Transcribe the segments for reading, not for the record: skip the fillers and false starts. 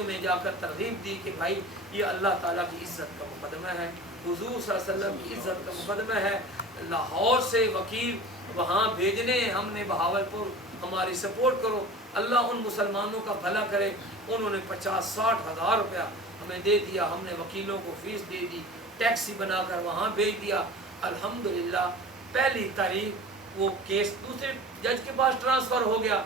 में जाकर तरगीब दी कि भाई ये अल्लाह ताला की इज़्ज़त का मुकदमा है, हुज़ूर सल्लल्लाहु अलैहि वसल्लम की इज़्ज़त का मुकदमा है। लाहौर से वकील वहाँ भेजने, हमने बहावलपुर, हमारी सपोर्ट करो, अल्लाह उन मुसलमानों का भला करे। उन्होंने 50-60 हज़ार रुपया हमें दे दिया, हमने वकीलों को फ़ीस दे दी, टैक्सी बनाकर वहाँ भेज दिया। अल्हम्दुलिल्लाह पहली तारीख वो केस दूसरे जज के पास ट्रांसफ़र हो गया,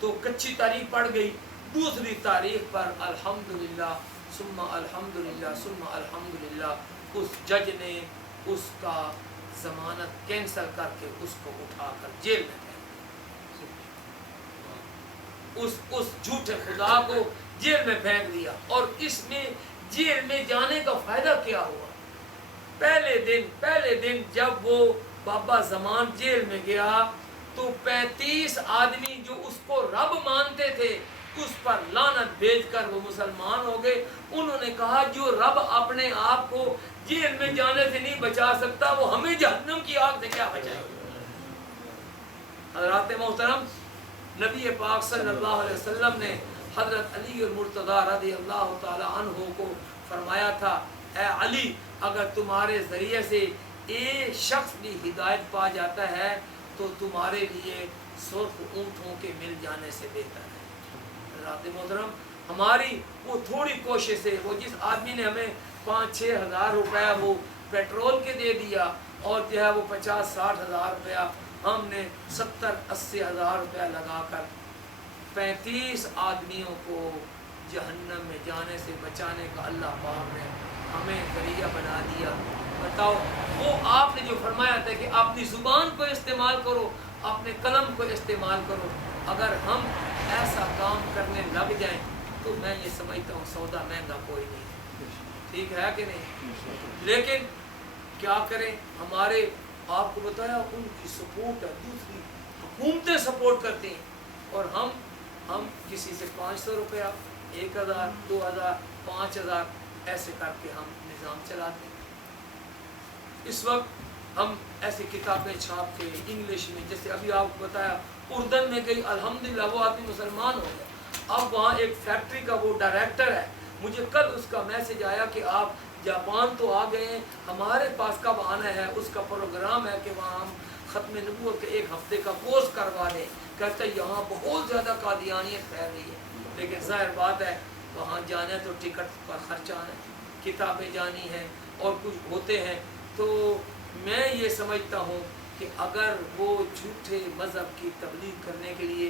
तो कच्ची तारीख पड़ गई। दूसरी तारीख पर अल्हम्दुलिल्लाह सुम्मा अल्हम्दुलिल्लाह सुम्मा अल्हम्दुलिल्लाह उस जज ने उसका ज़मानत कैंसिल करके उसको उठाकर जेल में फेंक उस झूठे खुदा को जेल में फेंक दिया। और इसमें जेल में जाने का फ़ायदा क्या हुआ? पहले दिन जब वो बाबा ज़मान जेल में गया तो 35 आदमी जो उसको रब मानते थे उस पर लानत भेजकर वो मुसलमान हो गए। उन्होंने कहा जो रब अपने आप को जेल में जाने से नहीं बचा सकता वो हमें जहन्नम की आग से क्या बचाएगा। हज़रात मोहतरम, नबी पाक सल्लल्लाहु अलैहि वसल्लम ने हज़रत अली और मुर्तज़ा रज़ियल्लाहु ताला अन्हु को फरमाया था, ऐ अली, अगर तुम्हारे ज़रिए से एक शख्स भी हिदायत पा जाता है तो तुम्हारे लिए सुर्ख ऊँटों के मिल जाने से बेहतर है। हज़रात मोहतरम, हमारी वो थोड़ी कोशिश है, वो जिस आदमी ने हमें 5-6 हज़ार रुपया वो पेट्रोल के दे दिया और जो है वो 50-60 हज़ार रुपया हमने 70-80 हज़ार रुपया लगाकर 35 आदमियों को जहन्नम में जाने से बचाने का अल्लाह पाक ने हमें ज़रिया बना दिया। बताओ, वो आपने जो फरमाया था कि अपनी ज़ुबान को इस्तेमाल करो, अपने कलम को इस्तेमाल करो, अगर हम ऐसा काम करने लग जाएं तो मैं ये समझता हूँ सौदा महंगा कोई नहीं। ठीक है कि नहीं? लेकिन क्या करें, हमारे आपको बताया उनकी सपोर्ट है, दूसरी हुकूमतें सपोर्ट करती हैं और हम किसी से 500 रुपया, 1000, 2000, 5000 ऐसे करके हम निज़ाम चलाते हैं। इस वक्त हम ऐसी किताबें छाप के इंग्लिश में, जैसे अभी आपको बताया उर्दन में गई, अल्हम्दुलिल्लाह वो आदमी मुसलमान हो गया। अब वहाँ एक फैक्ट्री का वो डायरेक्टर है, मुझे कल उसका मैसेज आया कि आप जापान तो आ गए हैं, हमारे पास कब आना है? उसका प्रोग्राम है कि वहाँ हम ख़त्म नबूवत के 1 हफ्ते का कोर्स करवा दें। कहते हैं यहाँ बहुत ज़्यादा कादियानियत फैल रही है, लेकिन ज़ाहिर बात है वहाँ जाना तो टिकट का खर्चा है, किताबें जानी हैं और कुछ होते हैं। तो मैं ये समझता हूँ कि अगर वो झूठे मज़हब की तबलीग करने के लिए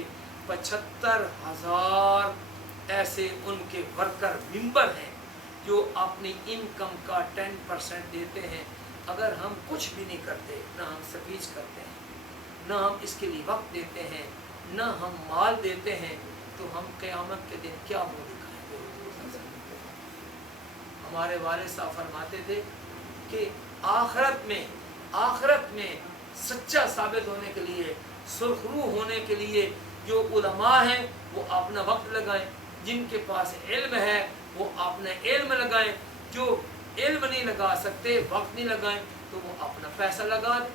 75,000 ऐसे उनके वर्कर मेंबर हैं जो अपनी इनकम का 10% देते हैं, अगर हम कुछ भी नहीं करते, ना हम स्पीच करते हैं, ना हम इसके लिए वक्त देते हैं, ना हम माल देते हैं, तो हम क़यामत के दिन क्या मुँह दिखाएंगे? हमारे वालिद साहब फरमाते थे कि आखिरत में सच्चा साबित होने के लिए, सुरखरू होने के लिए जो उलमा हैं वो अपना वक्त लगाएं, जिनके पास इल्म है वो अपना इल्म लगाएं, जो इल्म नहीं लगा सकते, वक्त नहीं लगाएं, तो वो अपना पैसा लगा दें।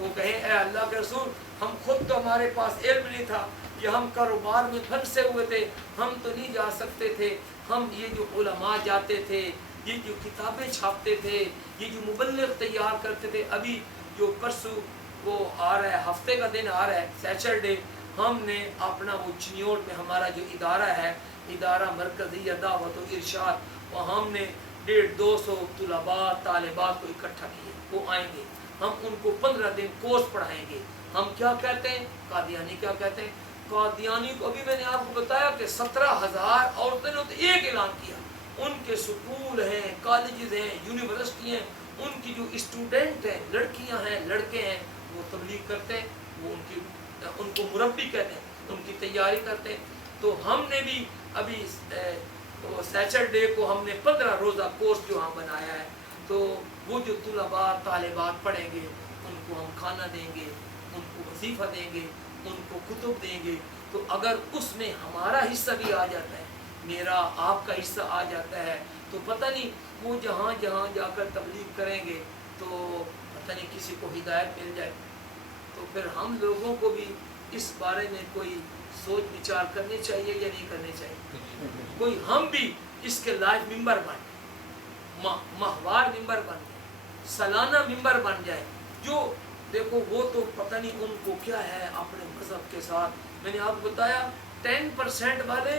वो कहें ए अल्लाह के रसूल, हम खुद तो हमारे पास इल्म नहीं था, कि हम कारोबार में फंसे हुए थे, हम तो नहीं जा सकते थे, हम ये जो उलमा जाते थे, ये जो किताबें छापते थे, ये जो मुबल्लिग तैयार करते थे, अभी जो परसों वो आ रहा है, हफ्ते का दिन आ रहा है सैटरडे, हमने अपना वो चिन्योट में हमारा जो इदारा है, इदारा मरकज़ी दावत व इरशाद, वहाँ हमने 150-200 तुलबा तालिबात को इकट्ठा किए। वो आएंगे, हम उनको 15 दिन कोर्स पढ़ाएंगे। हम क्या कहते हैं? कादियानी क्या कहते हैं? कादियानी को अभी मैंने आपको बताया कि 17,000 औरतें ने तो एक ऐलान किया, उनके स्कूल हैं, कॉलेजेस हैं, यूनिवर्सिटी हैं, उनकी जो स्टूडेंट हैं, लड़कियां हैं, लड़के हैं, वो तबलीग करते हैं, वो उनको मुरब्बी कहते हैं, उनकी तैयारी करते हैं। तो हमने भी अभी तो सैटरडे को हमने 15 रोज़ा कोर्स जो हम बनाया है, तो वो जो तुलबा तालिबात पढ़ेंगे उनको हम खाना देंगे, उनको वजीफ़ा देंगे, उनको कुतुब देंगे। तो अगर उसमें हमारा हिस्सा भी आ जाता है, मेरा आपका हिस्सा आ जाता है, तो पता नहीं वो जहाँ जहाँ जाकर तबलीग करेंगे तो पता नहीं किसी को हिदायत मिल जाए। तो फिर हम लोगों को भी इस बारे में कोई सोच विचार करने चाहिए या नहीं करने चाहिए? कोई हम भी इसके लाइव मेंबर बन जाए, माहवार मेंबर बन जाए, सालाना मेंबर बन जाए। जो देखो वो तो पता नहीं उनको क्या है अपने मजहब के साथ। मैंने आपको बताया 10% वाले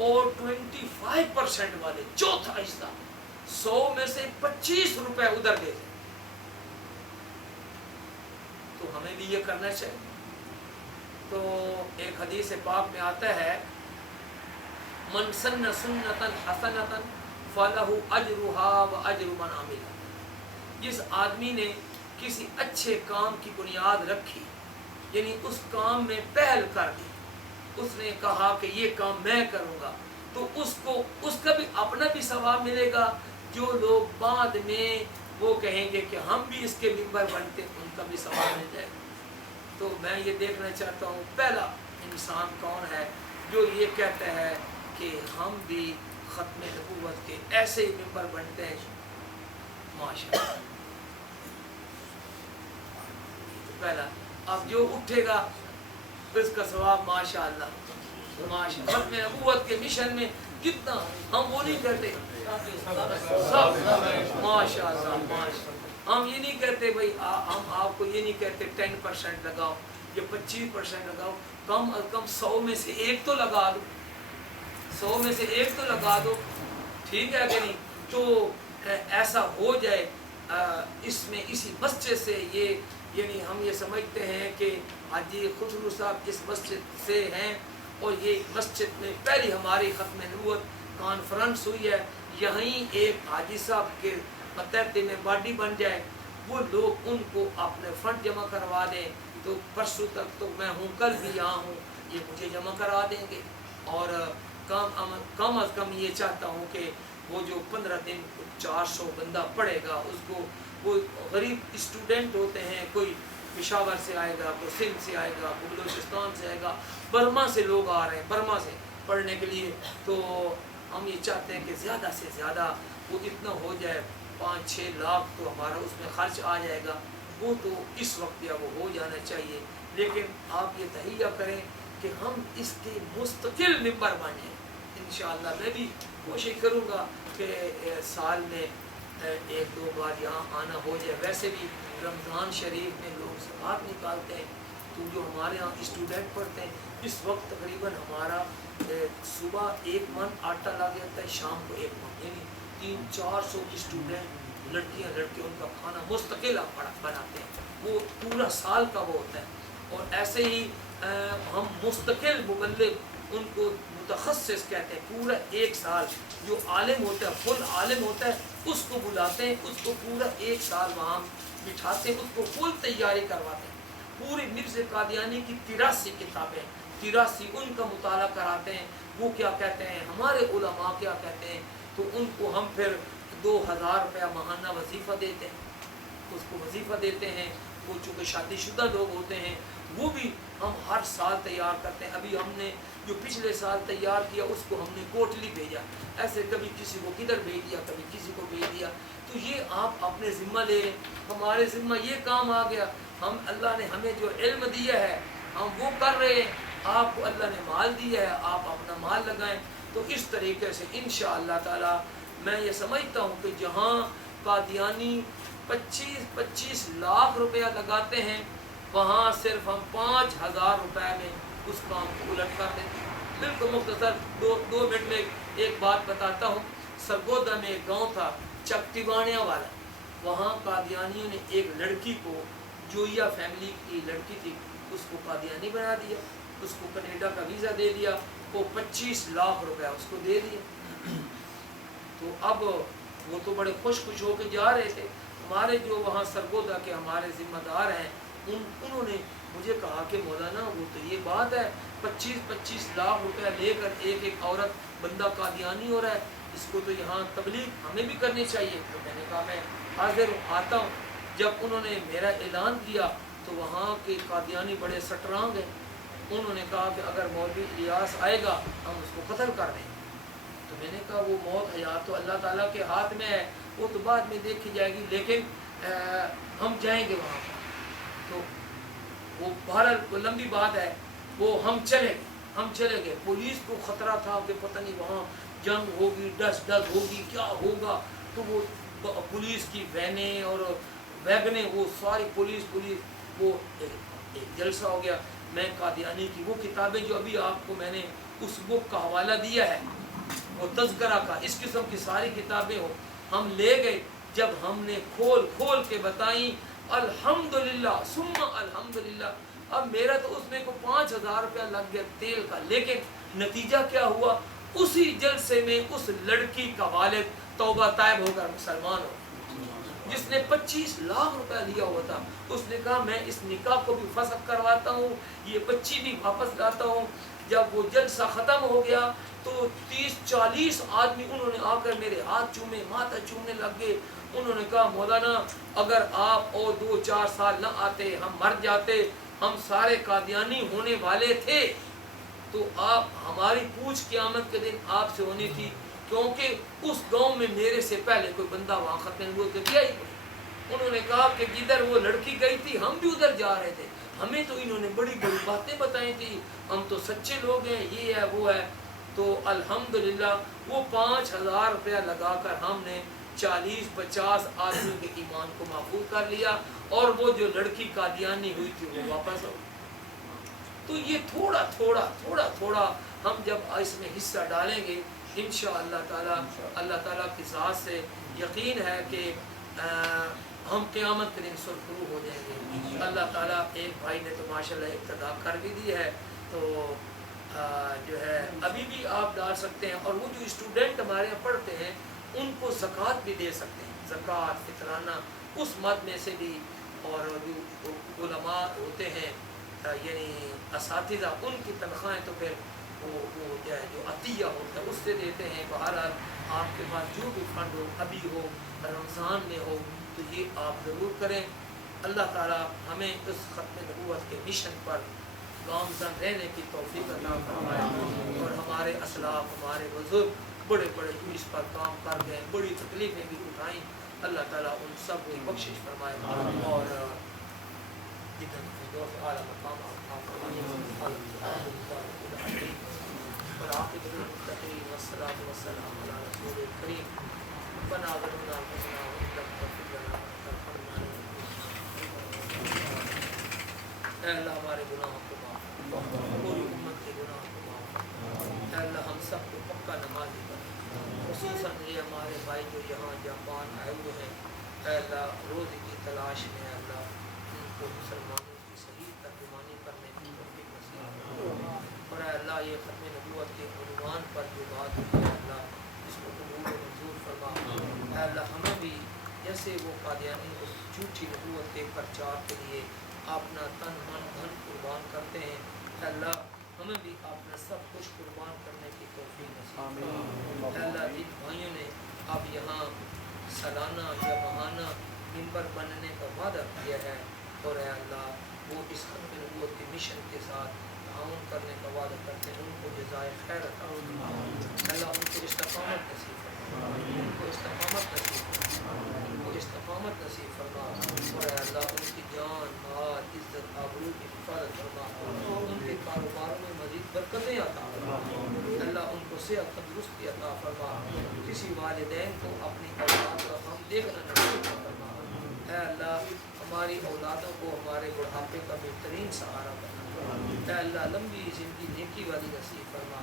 और 25% वाले, चौथा हिस्सा 100 में से 25 रुपए उधर दे दें। तो हमें भी ये करना चाहिए। तो एक हदीस पाक में आता है, मन सन्न सुन्नतन हसनतन फलहु अजरुहा व अजरु मन अमिला। जिस आदमी ने किसी अच्छे काम की बुनियाद रखी, यानी उस काम में पहल कर दी, उसने कहा कि ये काम मैं करूँगा, तो उसको उसका भी अपना भी सवाब मिलेगा। जो लोग बाद में वो कहेंगे कि हम भी इसके मेंबर बनते, उनका भी सवाब मिल जाएगा। तो मैं ये देखना चाहता हूँ पहला इंसान कौन है जो ये कहता है कि हम भी ख़त्म नबूवत के ऐसे ही मेंबर बनते हैं। माशाअल्लाह, तो पहला अब जो उठेगा उसका सवाब माशाअल्लाह माशाअल्लाह। ख़त्म नबूवत के मिशन में कितना हम वो नहीं करते सब माशाअल्लाह माशाअल्लाह। हम ये नहीं कहते भाई हम आपको ये नहीं कहते 10% लगाओ या 25% लगाओ, कम अज कम 100 में से एक तो लगा दो, 100 में से एक तो लगा दो, ठीक है कि नहीं? तो ऐसा हो जाए इसमें इसी मस्जिद से ये, यानी हम ये समझते हैं कि हाजी खुसरू साहब इस मस्जिद से हैं और ये मस्जिद में पहली हमारी ख़त्म नबूवत कॉन्फ्रेंस हुई है। यहीं एक हाजी साहब के मतहते में बॉडी बन जाए, वो लोग उनको अपने फंड जमा करवा दें, तो परसों तक तो मैं हूँ, कल भी यहाँ हूँ, ये मुझे जमा करा देंगे। और कम अज़ कम ये चाहता हूँ कि वो जो 15 दिन 400 बंदा पढ़ेगा, उसको वो गरीब स्टूडेंट होते हैं, कोई पेशावर से आएगा, कोई सिंध से आएगा, कोई बलूचिस्तान से आएगा, बर्मा से लोग आ रहे हैं, बर्मा से पढ़ने के लिए। तो हम ये चाहते हैं कि ज़्यादा से ज़्यादा वो इतना हो जाए, 5-6 लाख तो हमारा उसमें खर्च आ जाएगा, वो तो इस वक्त या वो हो जाना चाहिए। लेकिन आप ये तहैया करें कि हम इसके मुस्तकिल मेंबर बन जाएं। इंशाअल्लाह मैं भी कोशिश करूँगा कि साल में 1-2 बार यहाँ आना हो जाए। वैसे भी रमज़ान शरीफ में लोग ज़कात निकालते हैं, तो जो हमारे यहाँ स्टूडेंट पढ़ते हैं, इस वक्त तकरीबन हमारा सुबह 1 मन आटा लग जाता है, शाम को 1 मन, यानी 300-400 स्टूडेंट लड़कियां लड़के उनका खाना मुस्तकिल बनाते हैं। वो पूरा साल का वो होता है। और ऐसे ही हम मुस्तकिल मुबल्लिग उनको मुतखस्सिस कहते हैं। पूरा 1 साल जो आलिम होता है, फुल आलिम होता है, उसको बुलाते हैं, उसको पूरा 1 साल वहाँ बिठाते हैं, उसको फुल तैयारी करवाते हैं। पूरी मिर्ज़ा कादियानी की 83 किताबें, 83 उनका मुताला कराते हैं, वो क्या कहते हैं, हमारे उलमा क्या कहते हैं। तो उनको हम फिर 2000 रुपया माहाना वजीफ़ा देते हैं, उसको वजीफ़ा देते हैं। वो चूँकि शादीशुदा लोग होते हैं, वो भी हम हर साल तैयार करते हैं। अभी हमने जो पिछले साल तैयार किया उसको हमने कोटली भेजा, ऐसे कभी किसी को किधर भेज दिया, कभी किसी को भेज दिया। तो ये आप अपने ज़िम्मा ले लें, हमारे ज़िम्मा ये काम आ गया। हम अल्लाह ने हमें जो इल्म दिया है हम वो कर रहे हैं, आपको अल्लाह ने माल दिया है, आप अपना माल लगाएं। तो इस तरीके से इंशाअल्लाह ताला मैं ये समझता हूँ कि जहाँ कादियानी 25-25 लाख रुपया लगाते हैं, वहाँ सिर्फ हम 5000 रुपये में उस काम को उलट कर देते हैं। बिल्कुल मुख्तसर 2 मिनट में एक बात बताता हूँ। सरगोदा में एक गाँव था चकटिवाणिया वाला, वहाँ कादियानियों ने एक लड़की को, जोइया फैमिली की लड़की थी, उसको कादियानी बना दिया, उसको कनाडा का वीज़ा दे दिया, वो 25 लाख रुपया उसको दे दिया। तो अब वो तो बड़े खुश होकर जा रहे थे। हमारे जो वहाँ सरगोदा के हमारे ज़िम्मेदार हैं, उन्होंने मुझे कहा कि मौलाना वो तो ये बात है, 25-25 लाख रुपया लेकर एक औरत बंदा कादियानी हो रहा है, इसको तो यहाँ तबलीग हमें भी करनी चाहिए। तो मैंने कहा मैं हाजिर हूँ, आता हूँ। जब उन्होंने मेरा ऐलान किया तो वहाँ के कादियानी बड़े सटरांग हैं, उन्होंने कहा कि अगर मौलवी इलियास आएगा हम उसको कत्ल कर दें। तो मैंने कहा वो मौत हयात तो अल्लाह ताला के हाथ में है, वो तो बाद में देखी जाएगी, लेकिन हम जाएंगे वहाँ। तो वो बहरहाल लंबी बात है, वो हम चले गए। ہم چلے گئے. پولیس کو خطرہ تھا کہ پتہ نہیں وہاں جنگ ہوگی, ڈس ہوگی, کیا ہوگا. تو وہ پولیس کی وینیں اور ویگنیں, وہ ساری پولیس وہ ایک جلسہ ہو گیا. میں قادیانی کی وہ کتابیں جو ابھی آپ کو میں نے اس بک کا حوالہ دیا ہے, وہ تذکرہ کا, اس قسم کی ساری کتابیں ہم لے گئے. جب ہم نے کھول کے بتائیں, الحمدللہ ثم الحمدللہ. اب میرا تو اس میں کو 5,000 روپیہ لگ گیا تیل کا, لیکن نتیجہ کیا ہوا, اسی جلسے میں اس لڑکی کا والد توبہ طائب ہو کر مسلمان ہو, جس نے 25 لاکھ روپیہ لیا ہوا تھا. اس نے کہا میں اس نکاح کو بھی فسخ کرواتا ہوں, یہ بچی بھی واپس لاتا ہوں. جب وہ جلسہ ختم ہو گیا تو 30-40 آدمی انہوں نے آ کر میرے ہاتھ چومے, ماتھا چومنے لگ گئے. انہوں نے کہا مولانا اگر آپ اور 2-4 سال نہ آتے, ہم مر جاتے, ہم سارے قادیانی ہونے والے تھے, تو آپ ہماری پوچھ قیامت کے دن آپ سے ہونی تھی, کیونکہ اس گاؤں میں میرے سے پہلے کوئی بندہ وہاں ختم نبوت کیا ہی کوئی. انہوں نے کہا کہ جدھر وہ لڑکی گئی تھی ہم بھی ادھر جا رہے تھے, ہمیں تو انہوں نے بڑی بڑی باتیں بتائی تھی, ہم تو سچے لوگ ہیں, یہ ہے وہ ہے. تو الحمدللہ وہ 5,000 روپیہ لگا کر ہم نے 40-50 آدمیوں کے ایمان کو محفوظ کر لیا, اور وہ جو لڑکی قادیانی ہوئی تھی وہ واپس ہو. تو یہ تھوڑا تھوڑا ہم جب اس میں حصہ ڈالیں گے انشاءاللہ تعالی, اللہ تعالیٰ کی ذات سے یقین ہے کہ ہم قیامت کے دن سرخرو ہو جائیں گے. اللہ تعالیٰ, ایک بھائی نے تو ماشاءاللہ ابتدا کر بھی دی ہے, تو جو ہے ابھی بھی آپ ڈال سکتے ہیں. اور وہ جو اسٹوڈنٹ ہمارے یہاں پڑھتے ہیں ان کو زکوٰۃ بھی دے سکتے ہیں, زکوٰۃ فطرانہ اس مد میں سے بھی. اور جو علماء ہوتے ہیں یعنی اساتذہ, ان کی تنخواہیں تو پھر وہ جو ہے جو عطیہ ہوتا ہے اس سے دیتے ہیں. بہرحال آپ کے پاس جو بھی فنڈ ہو, ابھی ہو, رمضان میں ہو, تو یہ آپ ضرور کریں. اللہ تعالیٰ ہمیں اس ختم نبوت کے مشن پر گامزن رہنے کی توفیق عطا فرمائے, اور ہمارے اسلاف, ہمارے بزرگ بڑے بڑے جو اس پر کام کر گئے, بڑی تکلیفیں بھی اٹھائیں, اللہ تعالیٰ ان سب کو بخشش فرمائے, اور اعلیٰ مقام والصلاة والسلام على رسول الكريم. ربنا ظلمنا أنفسنا وإن لم تغفر لنا وترحمنا. اے اللہ ہمارے گناہوں کو معاف کر, پوری امت کے گناہوں کو معاف کر. اے اللہ ہم سب کو پکا نمازی کر, خصوصاً یہ ہمارے بھائی جو یہاں جاپان آئے ہوئے ہیں, اے اللہ روزی کی تلاش میں, اے اللہ ان کو مسلمانوں کی صحیح ترجمانی کرنے کی توفیق نصیب فرما. اور اے اللہ یہ ختم نبوت کے عنوان پر جو بات ہوئی ہے, اللہ اس کو قبول و منظور فرما. اے اللہ ہمیں بھی جیسے وہ قادیانی اس جھوٹی نبوت کے پرچار کے لیے اپنا تن من دھن قربان کرتے ہیں, اے اللہ ہمیں بھی اپنا سب کچھ قربان کرنے کی توفیق نصیب فرما. اے اللہ جن بھائیوں نے اب یہاں سالانہ یا ماہانہ ممبر بننے کا وعدہ کیا ہے, اور اے اللہ وہ اس ختم نبوت کے مشن کے ساتھ تعاون کرنے کا وعدہ کرتے ہیں, ان کو جزائے خیر عطا فرما. اللہ ان کو استقامت نصیب فرما, ان کو استقامت نصیب فرما, ان کو استقامت نصیب فرما. اور اے اللہ ان کی جان, مال, عزت, آبرو کی حفاظت فرما, ان کے کاروباروں میں مزید برکتیں عطا فرما. اللہ ان کو صحت تندرستی عطا فرما. کسی والدین کو اپنی اولاد کا غم دیکھنا نصیب فرما. اے اللہ ہماری اولادوں کو ہمارے بڑھاپے کا بہترین سہارا بنا. اے اللہ لمبی زندگی نیکی والی نصیب فرما.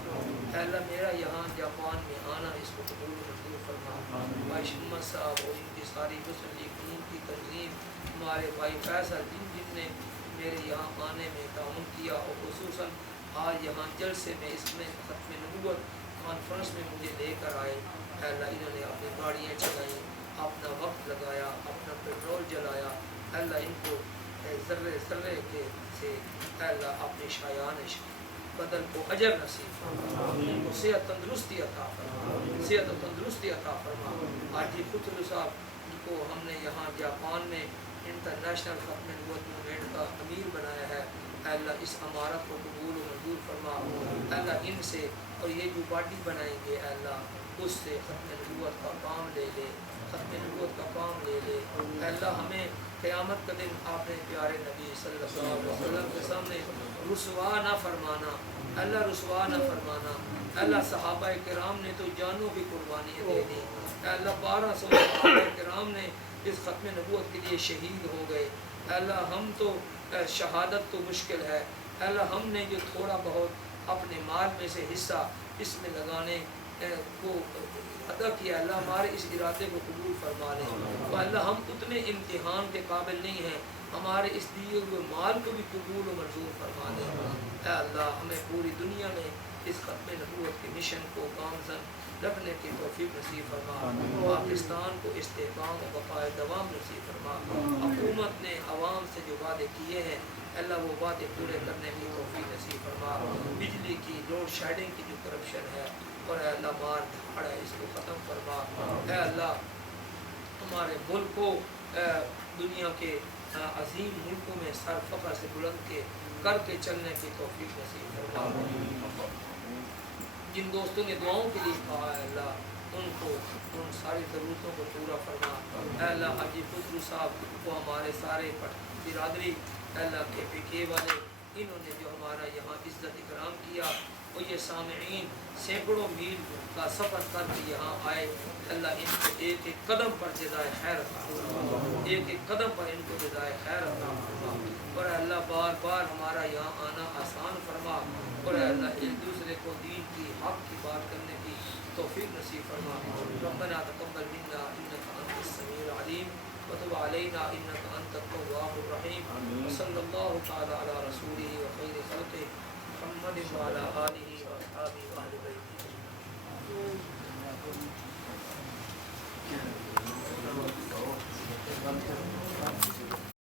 اے اللہ میرا یہاں جاپان میں آنا اس کو قبول منظور فرما. بھائی شمت صاحب اور ان کی ساری مسلم قانون کی تنظیم, ہمارے بھائی فیصل جن نے میرے یہاں آنے میں تعاون کیا, اور خصوصاً آج یہاں جلسے میں اس میں ختم نبوت کانفرنس میں مجھے لے کر آئے. اے اللہ انہوں نے اپنی گاڑیاں چلائیں, اپنا وقت لگایا, اپنا پیٹرول جلایا. اے اللہ ان کو ذرے ذرے کے سے اے اللہ اپنے شایان بدن کو اجر نصیب فرما, ان کو صحت تندرستی عطا فرما, صحت و تندرستی عطا فرما. آج یہ خطر صاحب ان کو ہم نے یہاں جاپان میں انٹرنیشنل ختم نبوت موومنٹ کا امیر بنایا ہے. اے اللہ اس عمارت کو قبول و منظور فرما. اے اللہ ان سے اور یہ جو باڈی بنائیں گے اے اللہ اس سے ختم نبوت کا کام لے لے, ختم نبوت کا کام لے لے. اے اللہ ہمیں قیامت کا دن آپ نے پیارے نبی صلی اللہ علیہ وسلم کے سامنے رسوا نہ فرمانا. اللہ رسوا نہ فرمانا، اللہ صحابہ کرام نے تو جانوں کی قربانیاں دے دی، اللہ 1200 صحابہ کرام نے اس ختم نبوت کے لیے شہید ہو گئے، اللہ ہم تو شہادت تو مشکل ہے، اللہ ہم نے جو تھوڑا بہت اپنے مال میں سے حصہ اس میں لگانے کو ادا کیا، اللہ ہمارے اس ارادے کو قبول فرما لے، تو اللہ ہم اتنے امتحان کے قابل نہیں ہیں، ہمارے اس دیے ہوئے مال کو بھی قبول و منظور فرما لے، اے اللہ ہمیں پوری دنیا میں اس ختم نبوت کے مشن کو گامزن رکھنے کی توفیق نصیب فرما، پاکستان کو استحکام و بقائے دوام نصیب فرما، حکومت نے عوام سے جو وعدے کیے ہیں اللہ وہ وعدے پورے کرنے کی توفیق نصیب فرما، بجلی کی لوڈ شیڈنگ کی جو کرپشن ہے اور اے اللہ مار دھاڑ ہے اس کو ختم فرما، اے اللہ ہمارے ملک کو دنیا کے عظیم ملکوں میں سر فخر سے بلند کے کر کے چلنے کی توفیق نصیب فرما، جن دوستوں نے دعاؤں کے لیے کہا ہے اللہ ان کو ان ساری ضرورتوں کو پورا فرما، اے اللہ حاجی خسرو صاحب کو ہمارے سارے برادری اے اللہ کے پی والے انہوں نے جو ہمارا یہاں عزت اکرام کیا، وہ یہ سامعین سینکڑوں میل کا سفر کر کے یہاں آئے، اللہ ان کو ایک ایک قدم پر جزائے خیر عطا فرما، ایک ایک قدم پر ان کو جزائے خیر عطا فرما، اور اے اللہ بار بار ہمارا یہاں آنا آسان فرما، اور اے اللہ ایک دوسرے کو دین کی حق کی بات کرنے کی توفیق نصیب فرما، ربنا تقبل منا انک انت السمیع العلیم وتب علینا انک انت التواب الرحیم، وصلی اللہ تعالی علی رسولہ وخیر خلقہ محمد وعلی آلہ واصحابہ واہل بیتہ۔